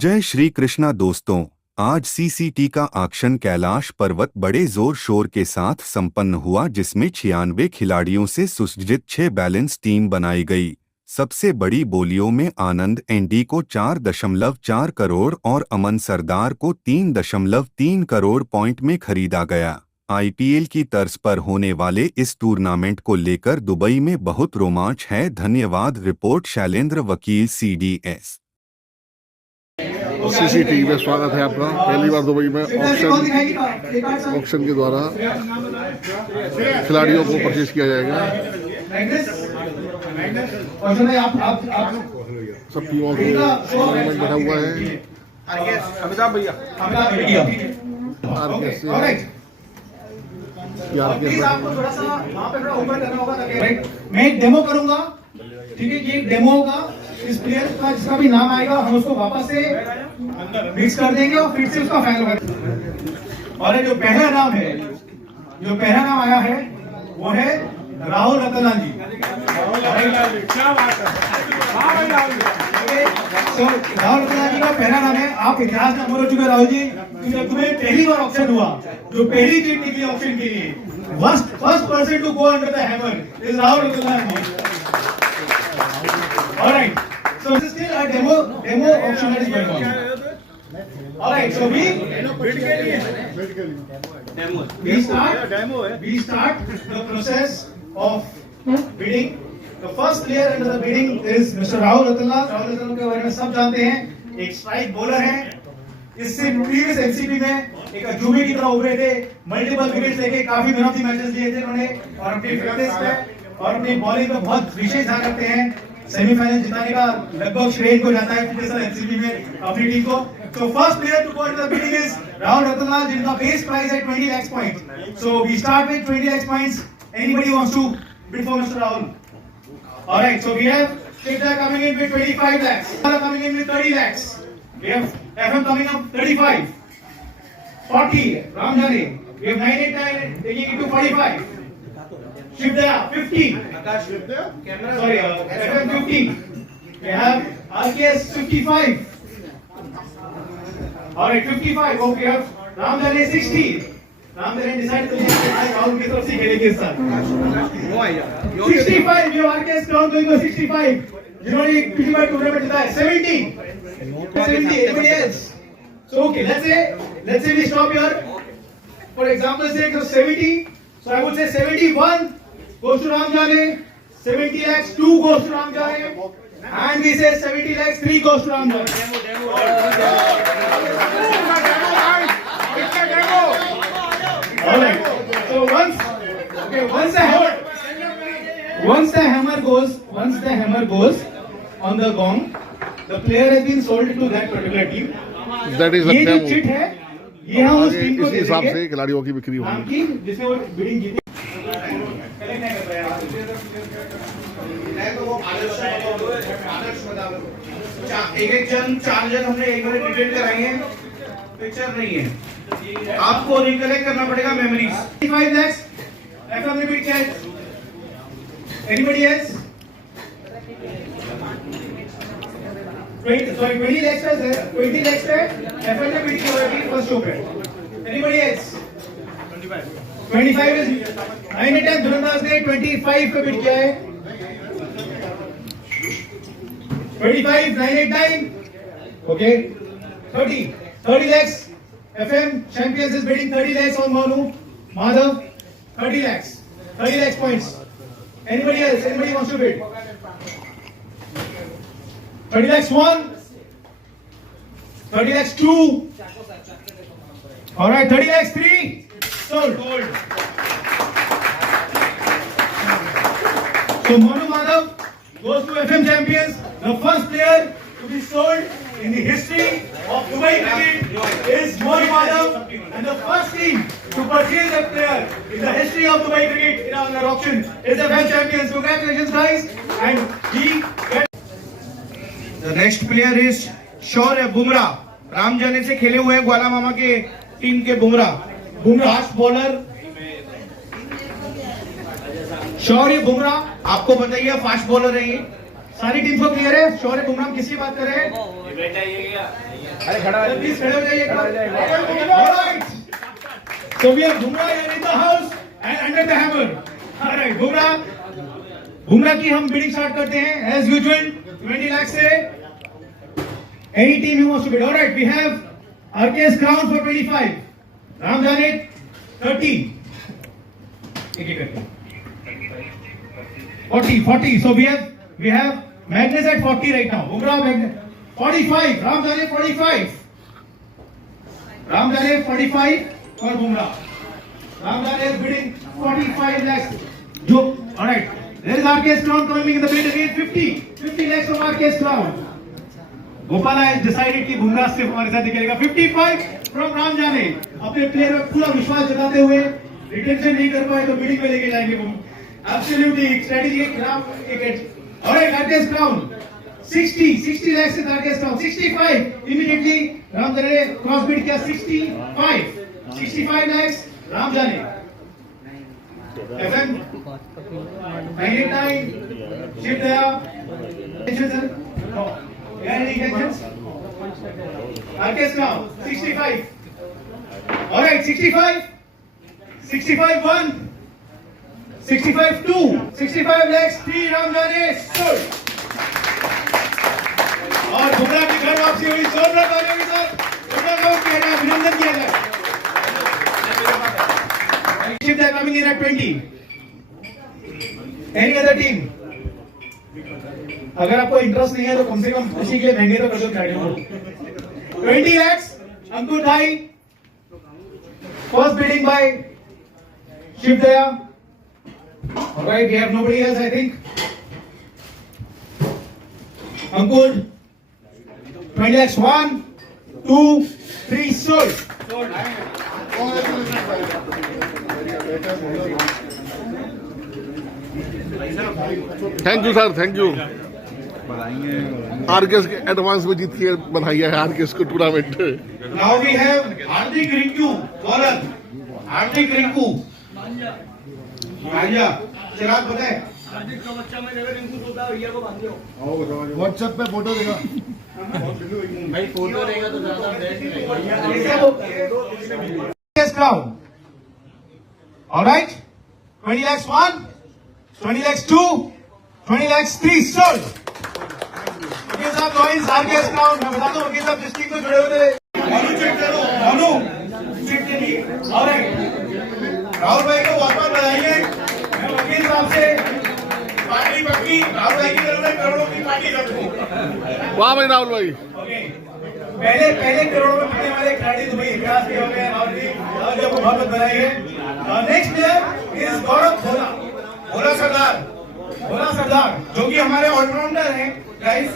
जय श्री कृष्णा दोस्तों, आज सीसीटी का ऑक्शन कैलाश पर्वत बड़े जोर शोर के साथ संपन्न हुआ, जिसमें 96 खिलाड़ियों से सुसज्जित 6 बैलेंस टीम बनाई गई। सबसे बड़ी बोलियों में आनंद एनडी को 4.4 करोड़ और अमन सरदार को 3.3 करोड़ पॉइंट में खरीदा गया। आईपीएल की तर्ज पर होने वाले इस टूर्नामेंट को लेकर दुबई में बहुत रोमांच है। धन्यवाद। रिपोर्ट शैलेंद्र वकील, CDS। सीसीटीवी में स्वागत है आपका। पहली बार दुबई में ऑक्शन के द्वारा खिलाड़ियों को परचेज किया जाएगा। सब टीमों के मैनेजमेंट बैठा हुआ है। मैं एक डेमो करूंगा, ठीक है? ये डेमो होगा। इस प्लेयर का जिसका भी नाम आएगा हम उसको वापस से मिक्स कर देंगे और फिर से उसका फाइनल कर। और जो पहला नाम है, जो पहला नाम आया है वो है राहुल रतनलाल जी। क्या बात है। तो राहुल रतनलाल जी का पहला नाम है। आप इतिहास में बोल चुके राहुल जी, जब तुम्हें पहली बार ऑप्शन हुआ, जो पहली टीम निकली ऑप्शन के लिए, first person to go under the hammer is Rahul Ratanlal ji. All right. So this is still a demo auction that is going on. All right. So we start the process of bidding. The first player under the bidding is Mr. Rahul Ratalalal. Rahul Ratalalal के बारे में सब जानते हैं। एक strike bowler है। इससे previous NCP में एक अजूबे की तरह उभरे थे। मल्टीपल विकेट्स लेके काफी मैन ऑफ द मैचेस लिए थे उन्होंने, और अपनी फिटनेस पे और अपनी बॉलिंग पे बहुत विशेष ध्यान रखते हैं। सेमीफाइनल जिताने का लगभग श्रेय को जाता है एनसीबी में अपनी टीम को। तो first player to go into the bidding is Rahul Ratanlal, जिनका बेस प्राइस है 20 lakh point. So we start with 20 lakh points. Anybody wants to bid for mister Rahul? Alright, so we have Sikta coming in with 25 lakhs, coming in with 30 lakhs. We have FM coming up 35, 40. Ramjani, we have 989 taking it to 45. Shivdaya 50. Sorry, FM 50. We have RKS 55. Alright, 55. Okay, we have Ramjani 60. Ramjani decided to Rahul की तरफ से खेलेंगे इस साल। 65. We have RKS crown going to 65. जिन्होंने पिछली बार tournament जीता है। 70. 70. Anybody else? So okay, let's say we stop here. For example, say 70. So I would say 71 goes to Ramjane, 70 lakhs 2 goes to Ramjane, and we say 70 lakhs 3 goes to Ramjane. Alright. So once the hammer goes on the gong, the player has been sold to that particular team. That is ये जो chit है, ये हम उस team को इसी हिसाब से खिलाड़ियों की बिक्री होगी, जिसमें वो बिडिंग जीती। एक जन 4 जन हमने एक बार डिटेल कराएंगे, पिक्चर नहीं है, आपको रिकलेक्ट करना पड़ेगा मेमोरीज। 25 lakhs FM रिपीट किया। Anybody else? 20 lakhs है, 20 lakhs है FM ने बिड किया है फर्स्ट शो पे। Anybody else? 25 is 910 धुरंदाज ने 25 पे बिड किया है। 25 989 okay. 30 lakhs FM champions is bidding 30 lakhs on Manu Madhav, 30 lakhs points. Anybody else? Anybody wants to bid? 30 lakhs 1, 30 lakhs 2. All right, 30 lakhs 3. Sold. So Manu Madhav goes to FM champions, the first player to be sold in the history of Dubai cricket is Manu Madhav, and the first team to purchase a player in the history of Dubai cricket in our auction is FM champions. Congratulations guys, and he gets the next player is शौर्य बुमराह। रामजाने से खेले हुए ग्वाला मामा के team के Bumrah fast bowler. शौर्य बुमराह आपको बताइए fast bowler है ये। सारी टीम को क्लियर है? शौर्य बुमराह किसकी बात कर रहे हैं? Please खड़े हो जाइए. All right. So we have Bumrah in the house and under the hammer. All right, Bumrah की हम bidding start करते हैं as usual 20 लाख से. Any team who wants to bid. All right, we have RKS Crown for 25. Ram Janet 30. 40. So we have Magnus at 40 right now. Bumrah Magnus 45. Ram Janet 45. Ram Janet 45 for Bumrah. Ram Janet is bidding 45 lakhs. All right. There is RKS Crown coming in the bid again 50 lakhs from RKS Crown. Gopala has decided कि बुमराह सिर्फ हमारे साथ निकलेगा 55 from Ram जाने. अपने player पर पूरा विश्वास जताते हुए रिटेंशन नहीं कर पाए तो बिडिंग में लेके जाएंगे वो. Absolutely एक स्ट्रेटजी के खिलाफ एक. Alright, RKS Crown 60 lakhs से RKS Crown 65 immediately राम जाने ने क्रॉस बिड किया 65 lakhs राम जाने. FM 99 Shiv Daya tension sir. Any intentions? RKS Crown 65. All right, 65. 65 1. 65 2. 65 lakhs 3 Ram Jane. Sold. और बुमराह की घर वापसी हुई. जोरदार तालियों के साथ बुमराह को किया जाए, अभिनंदन किया जाए. Shift are coming in at 20. Any other team? अगर आपको इंटरेस्ट नहीं है तो कम से कम खुशी के महंगे तो कर दो खिलाड़ियों को. 20 lakhs अंकुर भाई. First bidding by Shiv Daya. Alright, we have nobody else I think. Ankur 20 lakhs 1 2 3 sold. Thank you sir, thank you. RKS के एडवांस में जीत के बधाई है आरकेएस को tournament. Now we have Hardik Rinku, bowler. Hardik Rinku. आजा, चिराग बताए. हार्दिक का बच्चा में अगर रिंकू सोता है भैया को बांध दो. व्हाट्सएप पे फोटो देगा भाई. फोटो रहेगा तो ज्यादा best. RKS Crown. All right. 20 lakhs 1, 20 lakhs 2, 20 lakhs 3 sold. वकील साहब joins RKS Crown. मैं बता दूं वकील साहब डिस्ट्रिक्ट में जुड़े हुए थे. भानु चेक करो. भानु चेक के लिए. All right. राहुल भाई को वापस बताइए. मैं वकील साहब से पार्टी पक्की. राहुल भाई की तरफ से करोड़ों की पार्टी रखूं. वाह भाई राहुल भाई. ओके. पहले करोड़ों में बिकने वाले खिलाड़ी दुबई इतिहास के हो गए. राहुल जी को बहुत बहुत बधाई है. नेक्स्ट प्लेयर इज गौरव भोला सरदार जो कि हमारे ऑलराउंडर हैं गाइस.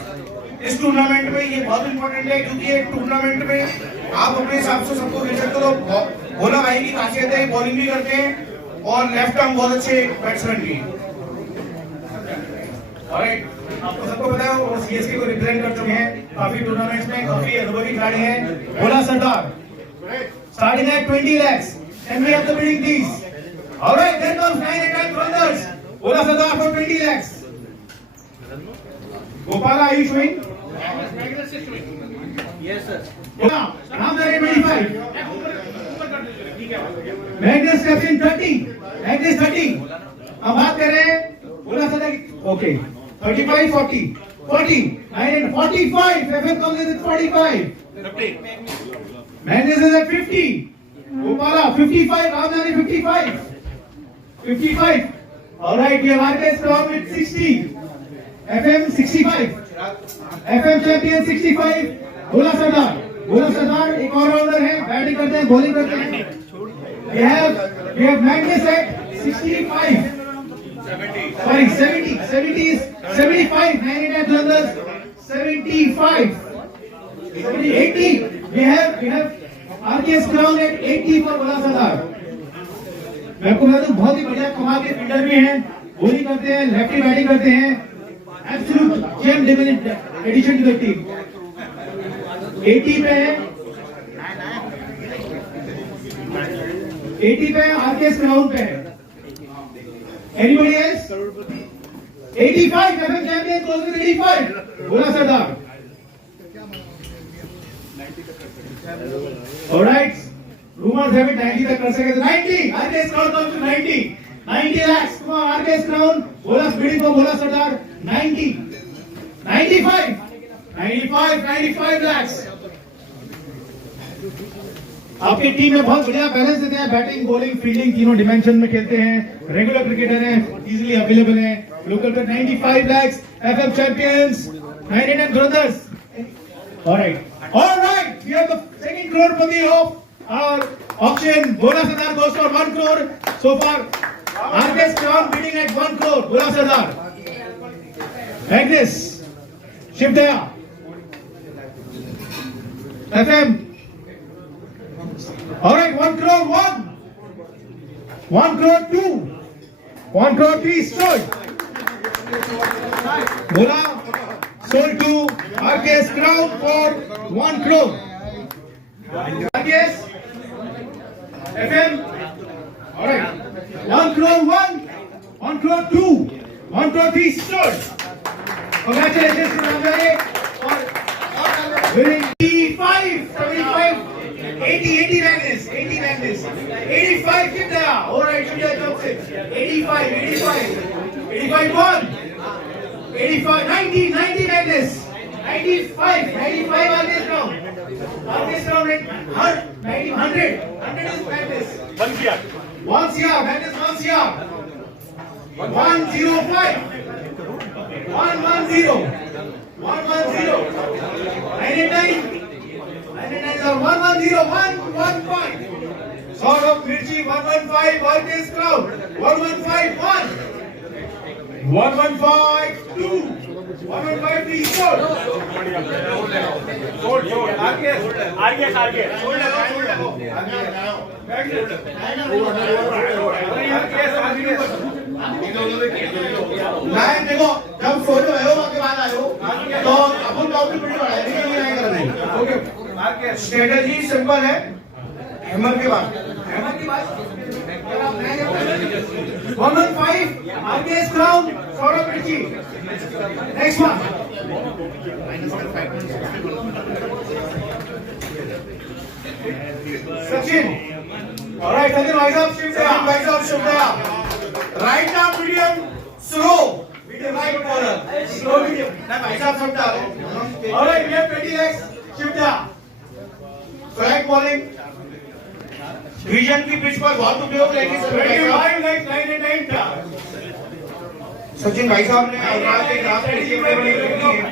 इस टूर्नामेंट में ये बहुत इंपॉर्टेंट है क्योंकि एक टूर्नामेंट में आप अपने हिसाब से सबको खेल सकते हो. तो भोला भाई की खासियत है बॉलिंग भी करते हैं और लेफ्ट आर्म बहुत अच्छे बैट्समैन भी. ऑलराइट, आपको सबको पता है वो सीएसके को रिप्रेजेंट कर चुके हैं काफी टूर्नामेंट्स में. काफी अनुभवी खिलाड़ी हैं. भोला सरदार starting at 20 lakhs. Can we have the bidding please? All right, then comes 9 and 10 brothers. Bhola Sardar for 20 lakhs. Gopala, are you showing? Yes sir. Ram Jane 25. Magnus steps in 30. Magnus 30. हम बात कर रहे हैं Bhola Sardar की. Okay. 35 40. 40. 9 and 45. FM comes in at 45. 50. Magnus is at 50. Gopala 55. Ram Jane 55. 55. All right, we have RKS Crown with 60. FM 65. FM champion 65. Bhola Sardar एक allrounder है. Batting करते हैं, बॉलिंग करते हैं. We have Magnus at 65. 70 is 75. 9 Blunders 75. 80. We have RKS Crown at 80 for Bhola Sardar. मैं आपको बता दूं बहुत ही बढ़िया कमाल के फील्डर भी हैं. बॉलिंग करते हैं, लेफ्टी बैटिंग करते हैं. Absolute gem addition to the team. 80 पे है. 80 पे आरकेएस क्राउन पे है. Anybody else? 85 FM champion close with 85 Bhola Sardar. Alright. Rumors have it 90 तक कर सके तो 90. RKS Crown comes to 90. 90 lakhs. Come on, RKS Crown. Bola's bidding for Bola Sardar. 90. 95. 95 lakhs. आपकी टीम में बहुत बढ़िया बैलेंस देते हैं, बैटिंग बॉलिंग फील्डिंग तीनों डिमेंशन में खेलते हैं, रेगुलर क्रिकेटर हैं, इजीली अवेलेबल हैं, लोकल पे 95 lakhs, FM champions, 99 brothers. All right, we have the second crorepati of our auction. Bola Sardar goes for 1 crore so far. RKS Crown bidding at 1 crore. Bola Sardar. Agnes, Shivdaya, FM. All right, 1 crore 1, 1 crore 2, 1 crore 3 sold. Bola sold to RKS Crown for 1 crore. RKS FM. All right, 1 crore 1, 1 crore 2, 1 crore 3 sold. Congratulations to Ramjani for winning 85, 75. 80 Magnus, 85 Shivdaya. All right, Shivdaya jumps in. 85 1, 85, 90 Magnus, 95 RKS Crown. RKS Crown at 100 is Magnus. 1 CR, Magnus 1 CR. 105, 110, 99. 110, 115. Sort of Mirchi 115, RKS Crown 115, 1. 115, 2. 115, 3, sold. Line देखो, जब photo आयो के बाद आयो तो अपन topic पे बढ़ा है, लेकिन ये नहीं करना है. ओके. स्ट्रेटजी सिंपल है. हैमर के बाद 115 RKS Crown Saurabh Mirchi. Next one. Sachin. All right, Sachin भाई साहब Shivdaya. Right arm medium slow. Medium right bowler. Slow medium. ना भाई साहब Shivdaya. All right, we have 20 lakhs Shivdaya. Flag bowling. Vision की pitch पर बहुत उपयोग लेकिन 25 लाख 99 था. सचिन भाई साहब ने आज एक रात स्ट्रेटजी में बड़ी की है.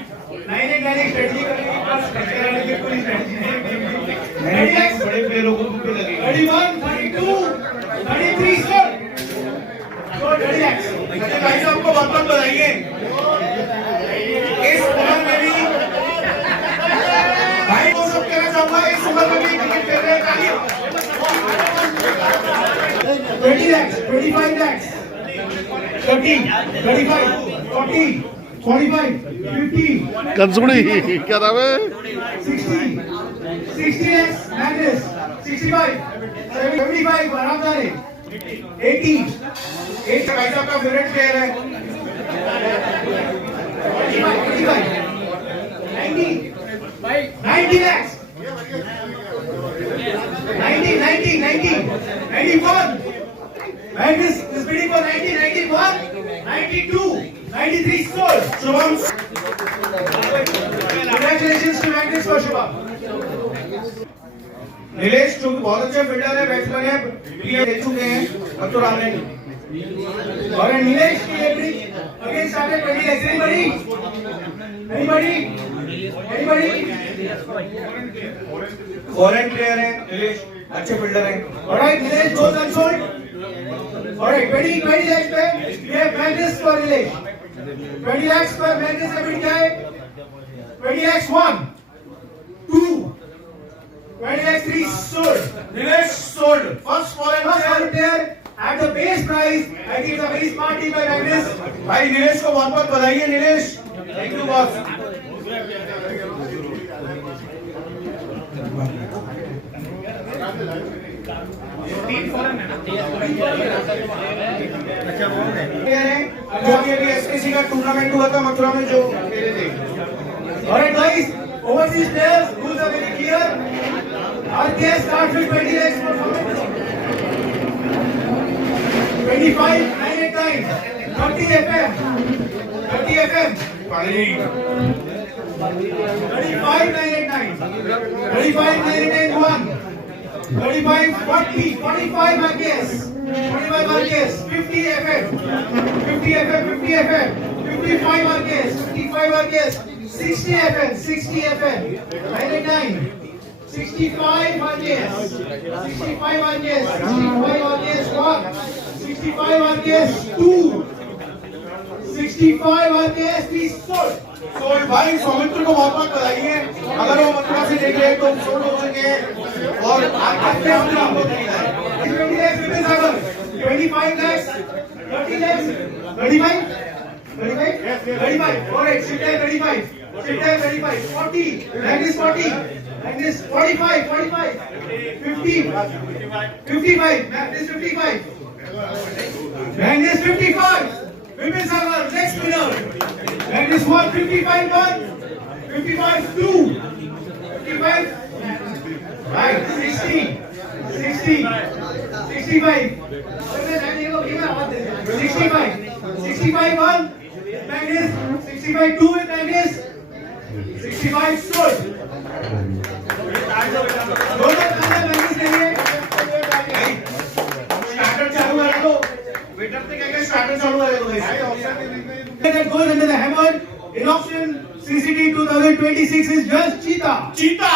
99 स्ट्रेटजी करने की पास कराने की पूरी स्ट्रेटजी है. 90 लाख बड़े प्लेयरों को पे लगे. 31, 32, 33 सर. तो 30 लाख. सचिन भाई साहब को बहुत-बहुत बधाई. इस उम्र में भी भाई को सब कहना चाहूंगा, इस उम्र में भी क्रिकेट खेल रहे हैं. 20 lakhs, 25 lakhs, 30, 35, 40, 45, 50, कंसुड़ी क्या नाम है? 60 lakhs, Magnus, 65, 75, आरामदार है, 80 भाई साहब का फेवरेट प्लेयर है, 85, 90 lakhs, 91. Magnus is bidding for 90, 91, 92, 93 sold. Shubham. Congratulations to Magnus for Shubham. Nilesh जो बहुत अच्छे फील्डर है, बैट्समैन है, प्लेयर खेल चुके हैं, अब तो राम ने. और नीलेश की average again started 20 lakhs. Anybody? Foreign player है नीलेश, अच्छे फील्डर हैं. Alright, Nilesh goes unsold. Alright, 20 lakhs पे ये Magnus for नीलेश. 20 lakhs पर Magnus का बिड क्या है? 20 lakhs 1, 2, 20 lakhs 3 sold. Nilesh sold. First foreign player at the base price. I think it's a very smart deal by Magnus. भाई नीलेश को बहुत-बहुत बधाई है नीलेश. Thank you boss. जो अभी एसकेसी का टूर्नामेंट हुआ था मथुरा में जो खेले थे. Alright guys, overseas players rules are very clear. RKS starts with 20 legs performance. 25, 989, 30 FM, 30 FM, 35, 989, 35, 989, 1, 35, 40, 45 RKS, 45 RKS, 50 FM, 50 FM, 50 FM, 55 RKS, 55 RKS, 60 FM, 60 FM, 989, 65 RKS, 65 RKS, 65 RKS 1, 65 RKS 2, 65 RKS 3 sold. Sold भाई सौमित्र को बहुत बहुत बधाई है। अगर वो मथुरा से देख रहे तो सोल्ड हो चुके हैं और आपके अपने आप को नहीं है। 20 lakhs women's hurdle, 25 lakhs, 30 lakhs, 35, 35, 35. All right, sit there 35, sit there 35, 40, like this 40, like this 45, 45, 50, 55, like this 55, like this 55. Women's hurdle, next winner. Like this 1, 55 1, 55 2, 55, right, 60, 60, 65, 65, 65 1, like this, 65 2 with like this, 65 sold. दोनों खाने like this नहीं है। Starter चालू कर दो। Waiter से क्या starter चालू कर दो भाई। That goes under the hammer in auction CCT 2026 is just Cheetah. चीता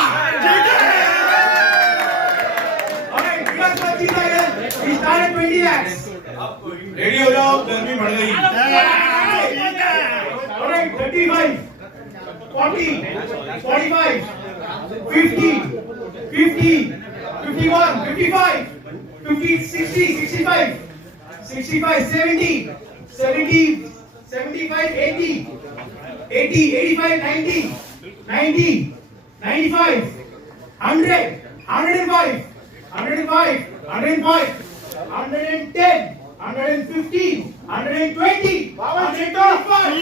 Alright, here's what Cheetah is. He started 20 lakhs. Ready हो जाओ, गर्मी बढ़ गई। Alright, 35, 40, 45, 50, 50, 51, 55, 50, 60, 65, 65, 70, 70, 75, 80, 80, 85, 90, 90, 95, 100, 105, 105, 105, 110, 115, 120, 135,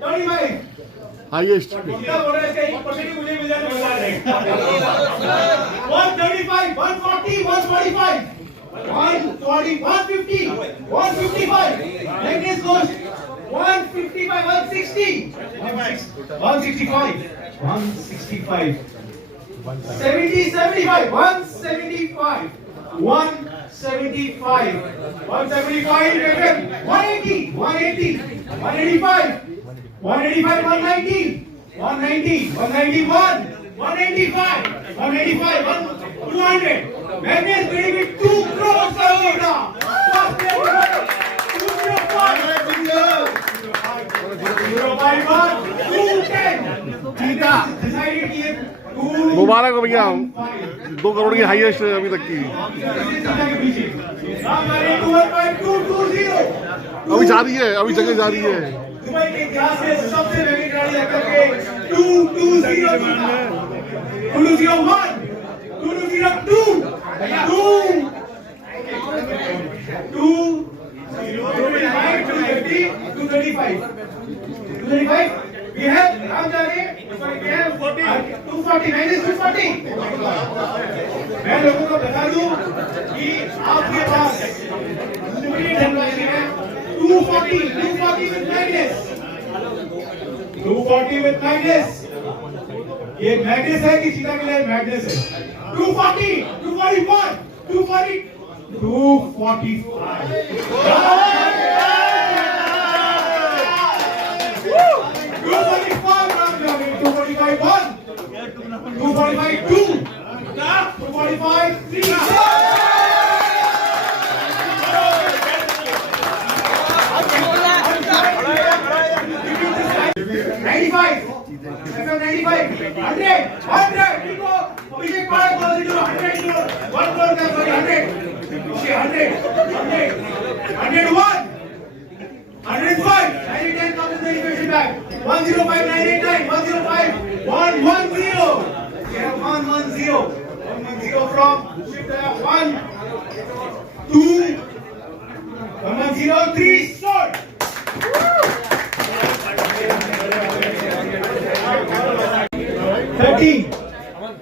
35. हाईएस्ट क्या बोल रहा है इसका 1% ही मुझे मिल जाए तो मजा आ जाएगा 135 140 145 140 150 155 like this goes 155 160 165 165 70 75 175 175 175 180 180 185 185, 190, 190, 191, 185, 185, 200. Magnus giving it 2 crores for Mira. 210. Decided here. मुबारक हो भैया 2 करोड़ की हाईएस्ट अभी तक की। अभी जा रही है, अभी जगह जा रही है। दुबई के इतिहास में सबसे महंगी गाड़ी लेकर के 220 201 202 235 we have हम जा रहे हैं we have 240 minus 240 मैं लोगों को बता दूं कि आपके पास लिमिटेड धनराशि है 240 with Magnus 240 with Magnus ये Magnus है कि चीता के लिए Magnus है 240 241 240 245 245 1 245 2 245 3 95 FM 95 100 Nico Abhishek Parak goes into 100 1 crore का sorry 100 101 105 90 10,000 the equation back 105 989 105 110 yeah 110 from shift 1 2 110 3 sold 30,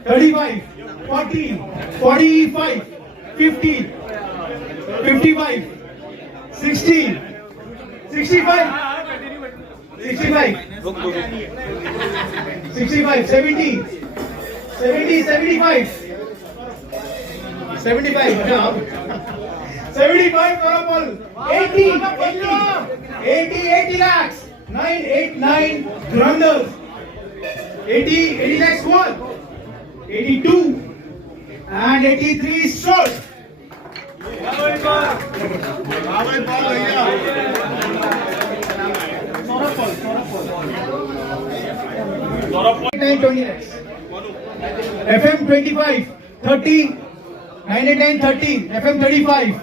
35, 40, 45, 50, 55, 60, 65, 65, 65, 70, 70, 75, 75, 75 for a ball, 80, 80 lakhs, 989 grundles, 80 lakhs one, 82 and 83 short. FM 25, 30, 99, 30, FM 35,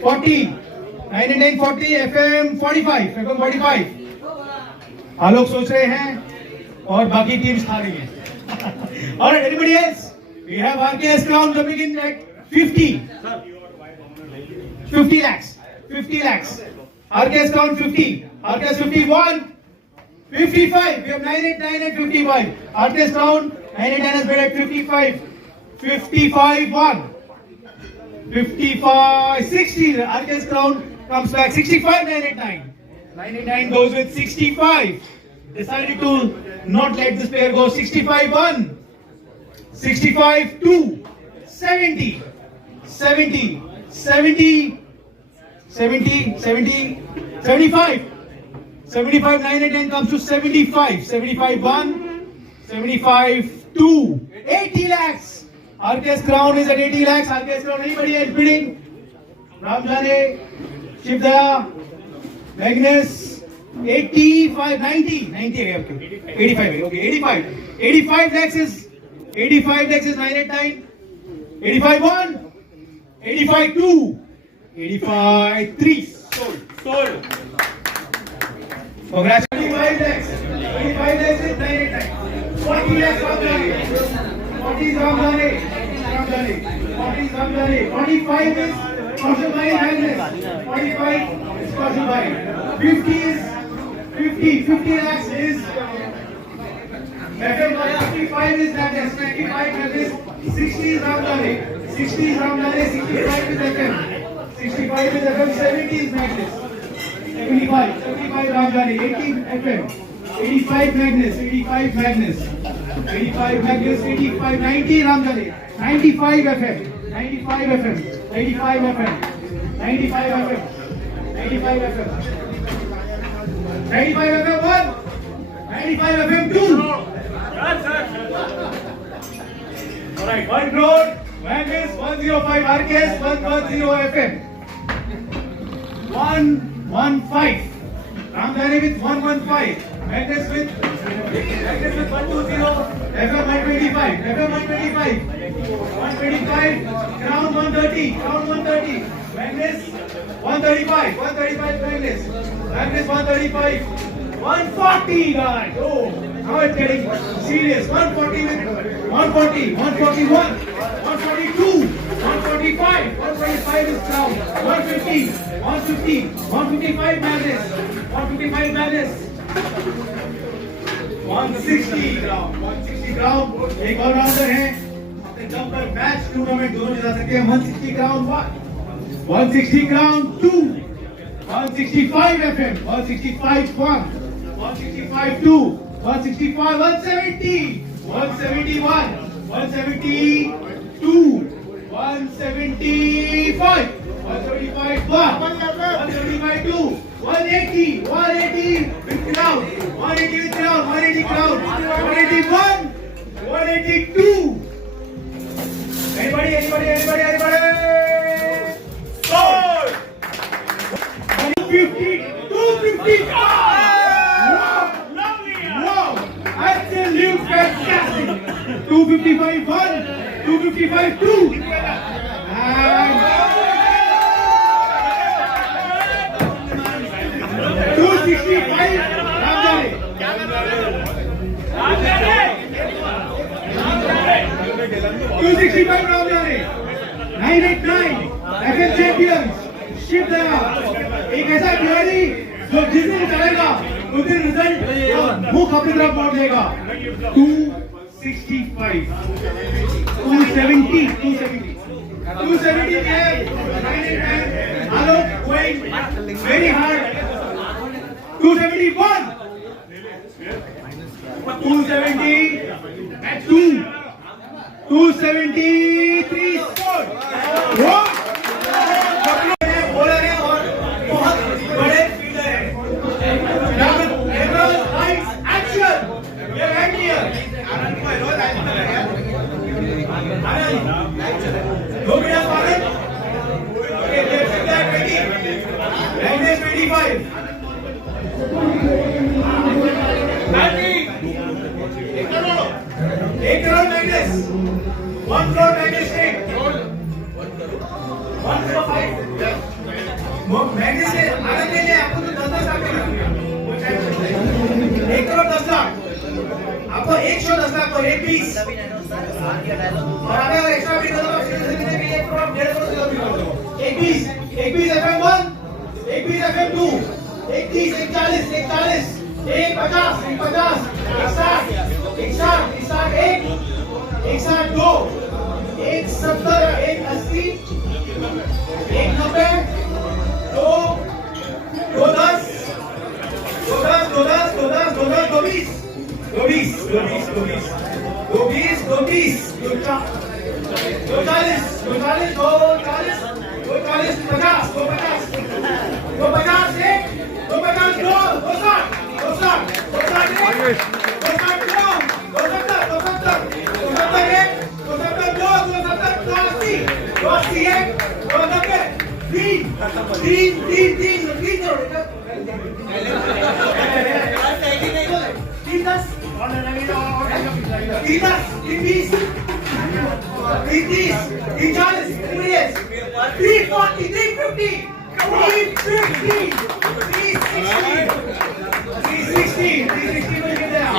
40, 99, 40, FM 45, FM 45. आप लोग सोच रहे हैं और बाकी टीम्स खा रही हैं. Alright, anybody else? We have RKS Crown coming in at 50. 50 lakhs. 50 lakhs. RKS Crown 50. RKS 51. 55. We have 989 and 55. RKS Crown 989 has been at 55. 55 1. 55 60. RKS Crown comes back 65 989. 989 goes with 65. Decided to not let this player go. 65 1. 65 2. 70. 70. 70. 70. 70. 75. 75 989 comes to 75. 75 1. 75 2. 80 lakhs. RKS Crown is at 80 lakhs. RKS Crown, anybody else bidding? Ramjane, Shivdaya, Magnus, 85, 90. 90 okay. 85, okay. 85. 85 lakhs is 989. 85 1. 85 2. 85 3. Sold. Congrats. 25 lakhs. 25 lakhs is 989. 40 lakhs Ramjane. 40 is Ramjane. 40 is Ramjane. 45 is Kaushal Bhai Magnus. 45 is Kaushal Bhai. 50 is 50 lakhs is FM. 55 is Magnus. 55 Magnus. 60 is Ramjane. 60 is Ramjane. 65 is FM. 65 is FM. 70 is Magnus. 75 Ramjane. 80 FM. 85 Magnus. 85 Magnus. 85 Magnus. 85 90 Ramjane. 95 FM. 95 FM. 85 FM. 95 FM. 95 FM. 95 FM 1. 95 FM 2. Alright, 1 crore. Magnus 105. RKS 110 FM. 115. Ramjane with 115. Magnus with 120. FM 125. FM 125. 125. Crown 130. Crown 130. Magnus 135. 135 Magnus. Magnus 135. 140 guys. Oh, now it's getting serious. 140 with 140. 141. 142. 145. 145 is Crown. 150. 150. 155 Magnus. 155 Magnus. 160 Crown. 160 Crown. एक और rounder है. अपने दम पर match tournament दोनों जिता सकते हैं. 160 Crown 1. 160 Crown 2. 165 FM. 165 1. 165 2. 165 170. 171. 172. 175. 175 1. 175 2. 180. 180 with Crown. 180 with Crown. 180 Crown. 181. 182. Anybody? Sold! 250. 250. Wow! Wow! Absolute fantastic! 255 1. 255 2. And 265 Ramjane. 265 Ramjane. 989 FM champions. शिवदया एक ऐसा खिलाड़ी जो जिस दिन चलेगा उस दिन रिजल्ट मुख अपनी तरफ मोड़ देगा. 265, 270, 270. 270 we have Alok going very hard. 271, 272, 273 score. Bowler है और बहुत बड़े फील्डर है. Lights, action. We are right here. No meters Anand. Okay, let's take that 20. Line is 25. Batting. 1 crore minus. 1 crore minus 8. 105. मैंने से आनंद ने लिया आपको तो 10 लाख देना. 1 करोड़ 10 लाख. आपको 110 लाख और 120. और अगर एक्स्ट्रा भी करो तो देने के लिए 1 करोड़ 1.5 करोड़ का भी कर दो. 120 FM1, 120 FM2, 130 140 140 150 150 160 162 170 180 190 2 10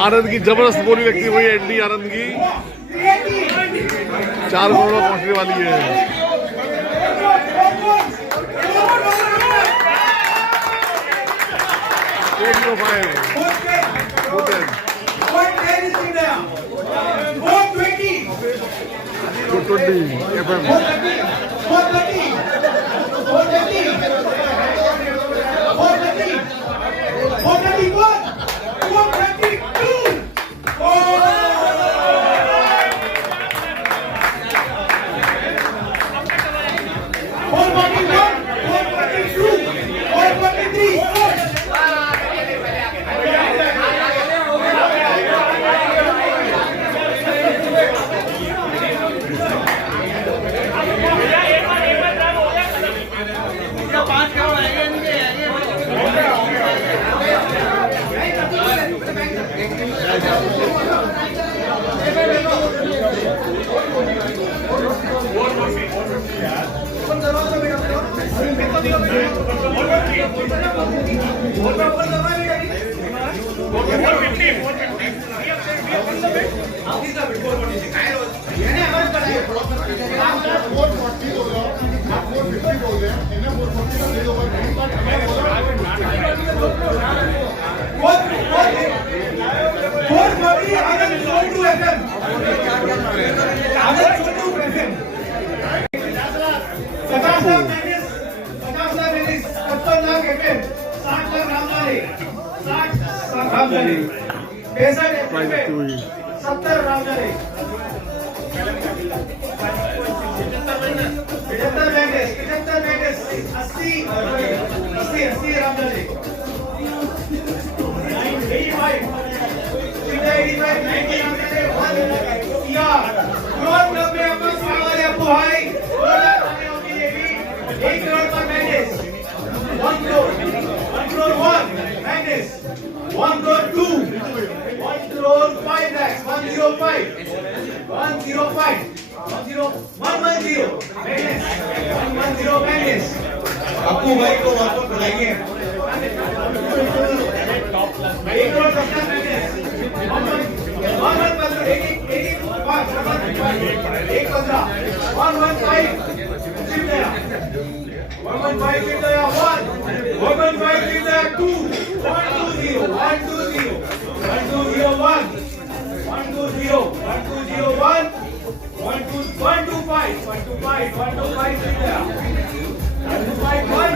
आनंद की जबरदस्त बोली लगती हुई एंडी आनंद की 4 करोड़ पहुंचने वाली है. आपको भाई को वापस बुलाएंगे. 1201, 125, 125, 125, sit there. 125,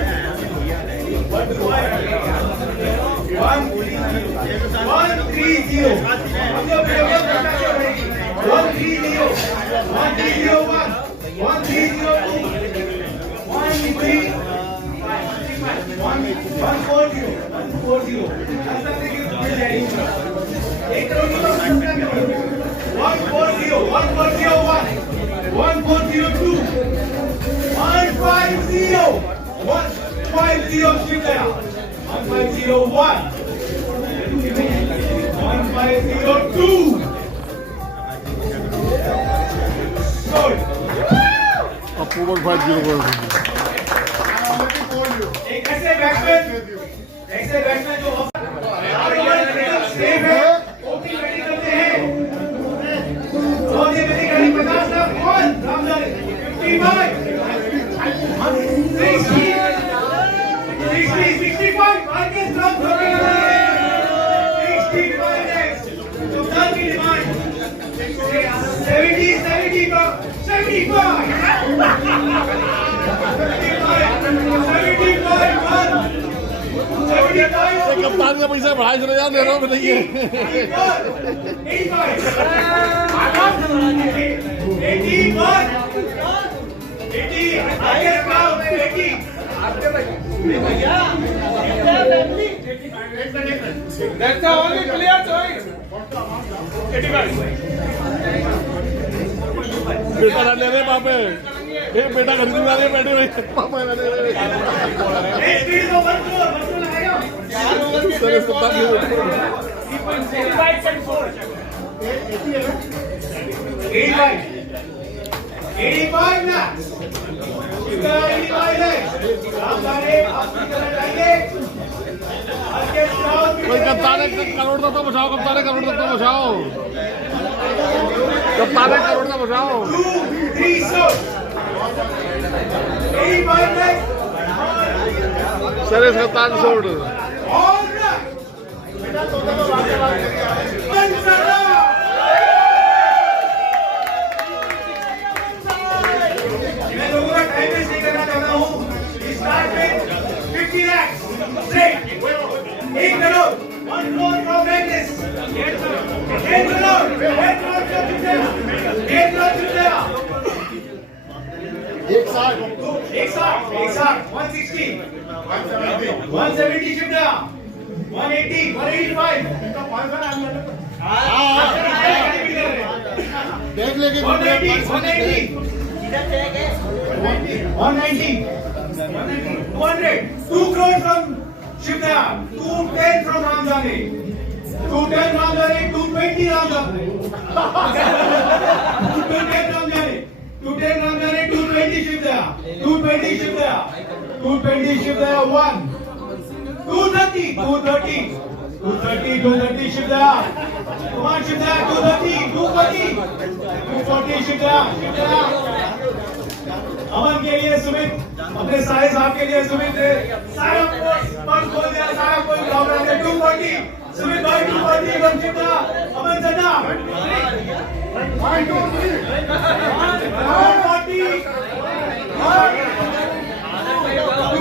अक्टूबर 50 एक ऐसे बैट्समैन जो सेफ है ओपनिंग बैटिंग करते हैं। 50 रन कौन रामजान 55 65 मार्केट ड्रॉप हो गया है 65 next सुल्तान की डिमांड 70 का 75 कप्तान का पैसा बढ़ाई चले जाओ, दे रहा हूँ नहीं है। 85 That's the only clear choice. 85 बेटा ना ले रहे पापे, एक बेटा खरीदने वाले बैठे हुए पापा ना ले रहे। सर इसको ताकि 85 ना 85 है आप सारे अपनी तरह जाइए कोई कप्तान करोड़ तक तो बचाओ, कप्तान करोड़ तक तो बचाओ, कप्तान करोड़ तक बचाओ। 2 3 85 next सर इस कप्तान छोड़ all right मैं लोगों का टाइम वेस्ट नहीं करना चाहता हूँ। स्टार्ट में 50 lakhs straight 1 crore 1 crore from Vegas 8 crore from Chutera 8 crore Chutera एक साथ 160 170 Chutera 180 185 देख लेके 190 200 2 crore from Shivdaya 210 from Ramjani 210 Ramjani 220 Ramjani 210 Ramjani 220 Shivdaya 220 Shivdaya 220 Shivdaya 1 230 Shivdaya come on Shivdaya 230 240 Shivdaya अमन के लिए सुमित अपने सारे साहब के लिए सुमित सारा पंच बोल दिया सारा कोई ग्राउंड है 240 सुमित भाई 240 बम चिपटा अमन चन्ना 1 2 3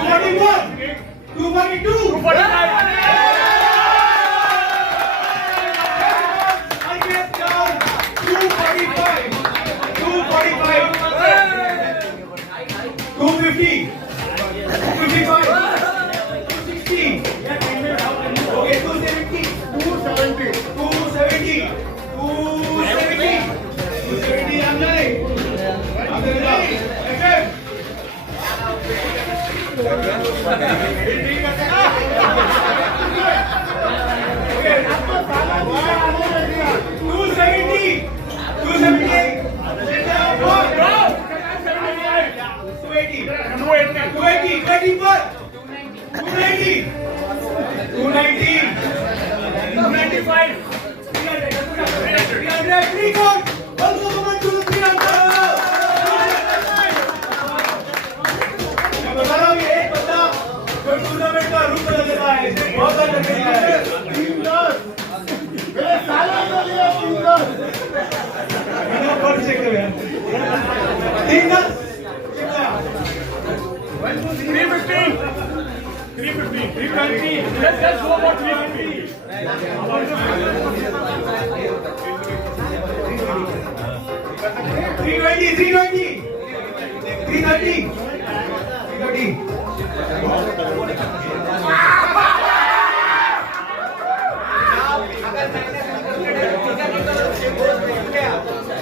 241 242 टूर्नामेंट का रूप बदल देता है बहुत अच्छा Let's go about 350. 320, 330, 330.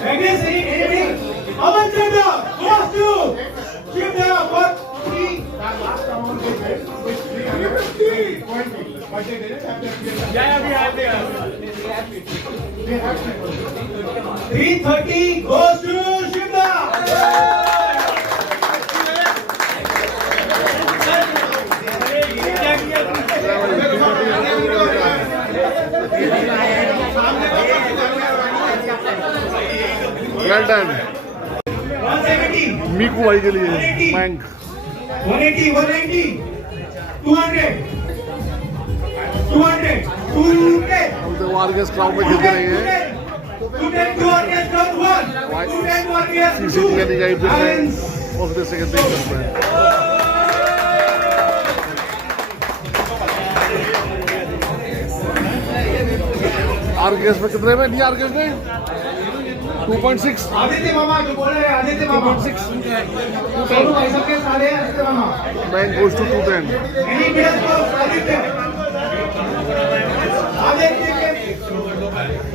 Magnus, anything? Aman Chandra, goes to Shivda for 330 goes to Shivda. Well done. 170, मीकू भाई के लिए 180, बैंक 180, 190, 200, 200, 210. हम तो आरकेएस क्राउड में खेलते रहे हैं सीसीटी का निगाही पे फर्स्ट सेकंड पे करते हैं आरकेएस में कितने में दिया आरकेएस ने 2.6 आदित्य मामा जो बोल रहे हैं आदित्य मामा 2.6 दोनों भाई सब के सारे हैं आदित्य मामा बैंक गोes to 210 एनी बिल्स को आदित्य आदित्य के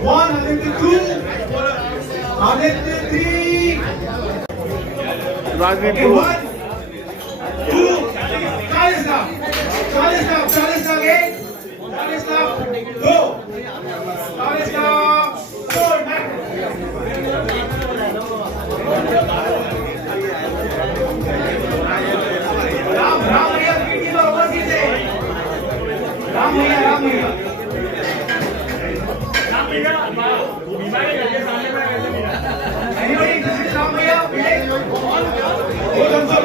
1 आदित्य 2 आदित्य 3 राजनीति 1 2 40 का 40 का के 40 का 2 40 का 4 राम भैया पीटी में ओवरसीज है राम भैया एनीबॉडी दिस इज राम भैया वो कंसोल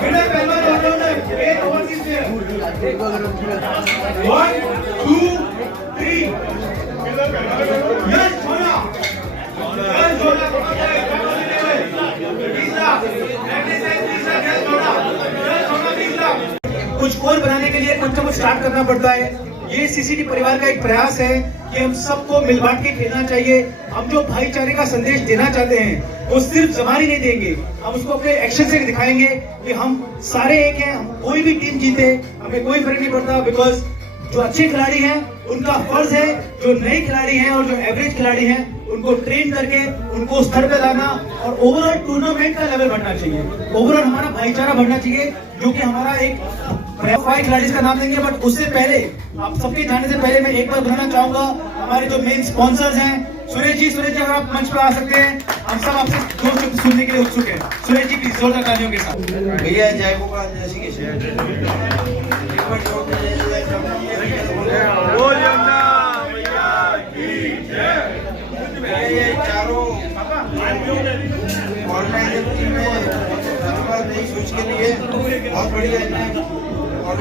बिना पहलवान दोनों ने एक ओवरसीज है 1 2 3 यस छोड़ा कुछ और बनाने के लिए कुछ ना कुछ स्टार्ट करना पड़ता है। ये सीसीटी परिवार का एक प्रयास है कि हम सबको मिल बांट के खेलना चाहिए। हम जो भाईचारे का संदेश देना चाहते हैं वो सिर्फ जबानी नहीं देंगे, हम उसको अपने एक्शन से दिखाएंगे कि हम सारे एक हैं। हम कोई भी टीम जीते हमें कोई फर्क नहीं पड़ता, बिकॉज जो अच्छे खिलाड़ी हैं उनका फर्ज है जो नए खिलाड़ी हैं और जो एवरेज खिलाड़ी हैं उनको ट्रेन करके उनको स्तर पे लाना और ओवरऑल टूर्नामेंट का लेवल बढ़ना चाहिए। ओवरऑल हमारा भाईचारा बढ़ना चाहिए, जो कि हमारा एक फाइव खिलाड़ी का नाम देंगे। बट उससे पहले आप सबके जाने से पहले मैं एक बार बुलाना चाहूंगा हमारे जो मेन स्पॉन्सर्स हैं सुरेश जी अगर आप मंच पे आ सकते हैं, हम सब आपसे दो शब्द सुनने के लिए उत्सुक हैं। सुरेश जी प्लीज जोरदार तालियों के साथ। भैया जय गोपाल जय श्री कृष्ण। ये चारों ऑर्गेनाइजर टीम में धन्यवाद नई सोच के लिए, बहुत बढ़िया और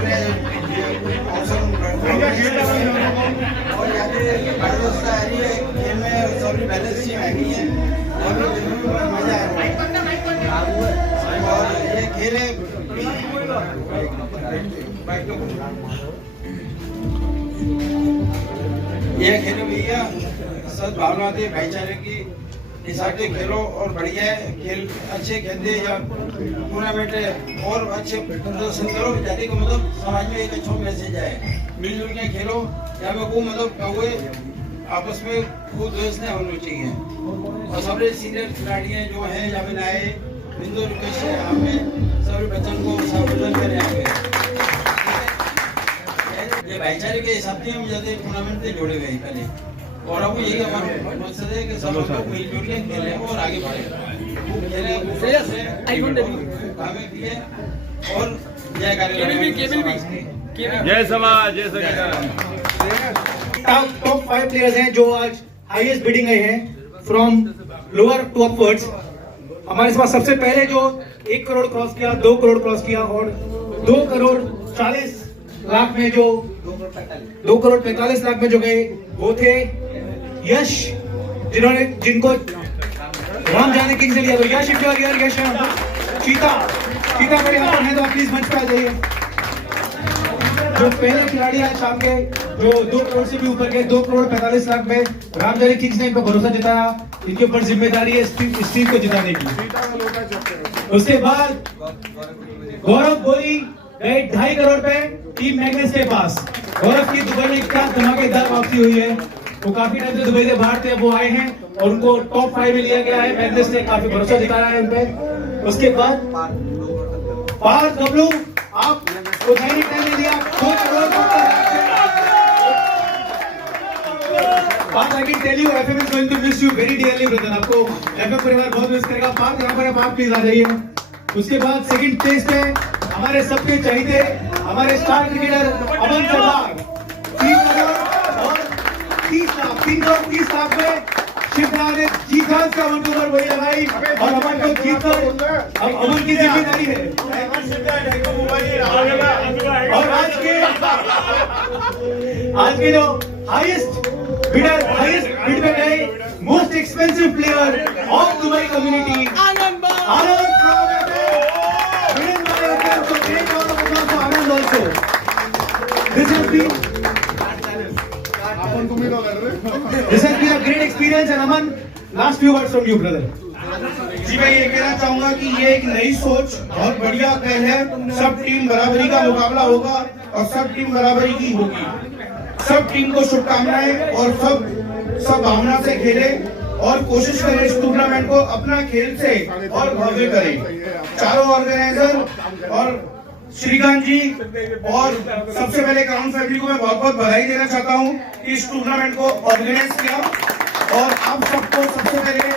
यहाँ पे व्यवस्था आ रही है खेल में, सभी बैलेंस टीम आ गई है और देखने में बड़ा मजा आ रहा है और ये खेल है ये खेल भैया सद्भावना दे भाईचारे की हिसाब से खेलो और बढ़िया है खेल अच्छे खेलते या टूर्नामेंट और अच्छे प्रदर्शन करो, जाति को मतलब समाज में एक अच्छा मैसेज आए। मिलजुल के खेलो, यहाँ पे को मतलब कहुए आपस में खूब दोस्त नहीं होना चाहिए और सबसे सीनियर खिलाड़ी हैं जो हैं यहाँ पे आए बिंदु रिक्वेस्ट है हमें सभी बच्चों को संबोधन करें यहाँ पे। ये भाईचारे के हिसाब से हम ज्यादा टूर्नामेंट से जोड़े गए पहले और अब यही हमारा मकसद है कि सब लोग मिलजुल के खेले और आगे बढ़े, खूब खेले और जय जय समाज जय संगठन। टॉप 5 प्लेयर्स हैं जो आज हाईएस्ट बिडिंग गए हैं फ्रॉम लोअर टू अपवर्ड्स। हमारे पास सबसे पहले जो 1 करोड़ क्रॉस किया, 2 करोड़ क्रॉस किया और 2 करोड़ 40 लाख में जो 2 करोड़ 45 लाख में जो गए वो थे यश, जिनको राम जाने किंग से लिया तो यश इफ यू आर हियर यश चीता मेरे यहाँ पर है तो प्लीज मंच पे आ जाइए। जो पहले खिलाड़ी आज शाम के जो 2 करोड़ से भी ऊपर के 2 करोड़ 45 लाख में रामजारी किंग्स ने इन पर भरोसा जताया, इनके ऊपर जिम्मेदारी है इस टीम को जिताने की। उसके बाद गौरव गोली गए 2.5 करोड़ पे टीम मैग्नेस के पास। गौरव की दुबई में क्या धमाकेदार वापसी हुई है, वो काफी टाइम से दुबई से बाहर थे, वो आए हैं और उनको टॉप 5 में लिया गया है। मैग्नेस ने काफी भरोसा जताया है उनपे। उसके बाद पार्थ डब्लू आप उठाई टाइम ने दिया 2 crore Parth. I can tell you FM is going to miss you very dearly brother, आपको एफएम परिवार बहुत मिस करेगा। पार्थ यहाँ पर आप प्लीज आ जाइए। उसके बाद सेकंड प्लेस पे हमारे सबके चाहिए हमारे स्टार क्रिकेटर अमन सरदार 3 करोड़ और 30 लाख में शिवराज ने जीत का अमन के ऊपर वही लगाई और अमन को जीत कर अब अमन की जिम्मेदारी है। और आज के जो हाईएस्ट बिड में गए most expensive player of Dubai community Anand also. This has been a great experience and Aman, last few words from you brother. जी मैं ये कहना चाहूंगा कि ये एक नई सोच बहुत बढ़िया पहल है। सब टीम बराबरी का मुकाबला होगा और सब टीम बराबरी की होगी। सब टीम को शुभकामनाएं और सब भावना से खेले और कोशिश करें इस टूर्नामेंट को अपना खेल से और भव्य करें। चारों ऑर्गेनाइजर और श्रीकांत जी और सबसे पहले क्राउन फैमिली को मैं बहुत बहुत बधाई देना चाहता हूं कि इस टूर्नामेंट को ऑर्गेनाइज किया। और आप सबको सबसे पहले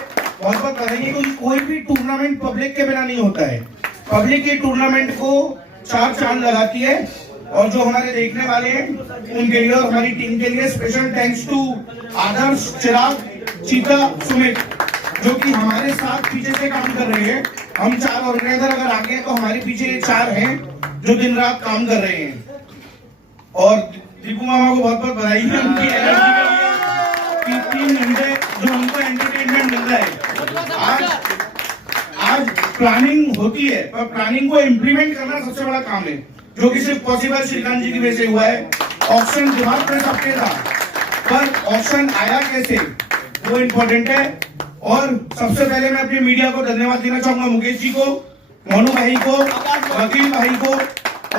बहुत बहुत बधाई, क्योंकि कोई भी टूर्नामेंट पब्लिक के बिना नहीं होता है। पब्लिक के टूर्नामेंट को 4 चांद लगाती है। और जो हमारे देखने वाले हैं उनके लिए और हमारी टीम के लिए स्पेशल थैंक्स टू आदर्श, चिराग, चीता, सुमित जो कि हमारे साथ पीछे से काम कर रहे हैं। हम 4 ऑर्गेनाइजर अगर आगे हैं तो हमारे पीछे ये 4 हैं जो दिन रात काम कर रहे हैं। और दीपू मामा को बहुत बहुत बधाई है उनकी एनर्जी के लिए कि 3 घंटे जो उनको एंटरटेनमेंट मिल रहा है। आज प्लानिंग होती है पर प्लानिंग को इम्प्लीमेंट करना सबसे बड़ा काम है, जो कि सिर्फ पॉसिबल श्रीकांत जी की वजह से हुआ है। ऑप्शन दिमाग में सबके था पर ऑप्शन आया कैसे वो इम्पोर्टेंट है। और सबसे पहले मैं अपने मीडिया को धन्यवाद देना चाहूंगा, मुकेश जी को, मोनू भाई को, वकील भाई को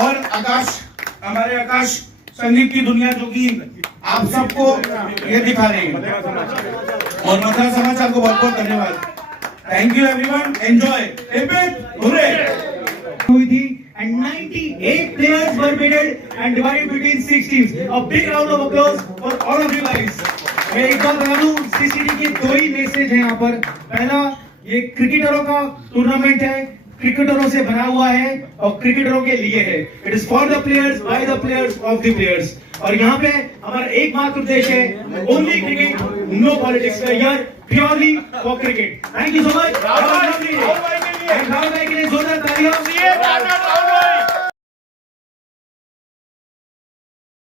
और आकाश, हमारे आकाश संगीत की दुनिया जो कि आप सबको ये दिखा रहे हैं। और मथुरा समाचार को बहुत बहुत धन्यवाद। Thank you everyone, enjoy. हुई थी and 98 players were bidded and divided between 6 teams. A big round of applause for all of you guys. मैं एक बात बता दूं, सीसीटी के 2 ही मैसेज हैं यहाँ पर। पहला, ये क्रिकेटरों का टूर्नामेंट है, क्रिकेटरों से बना हुआ है और क्रिकेटरों के लिए है। It is for the players, by the players, of the players. और यहाँ पे हमारा एकमात्र उद्देश्य है ओनली क्रिकेट, नो पॉलिटिक्स का year, purely for cricket. Thank you so much. Rahul भाई के लिए जोरदार तालियां।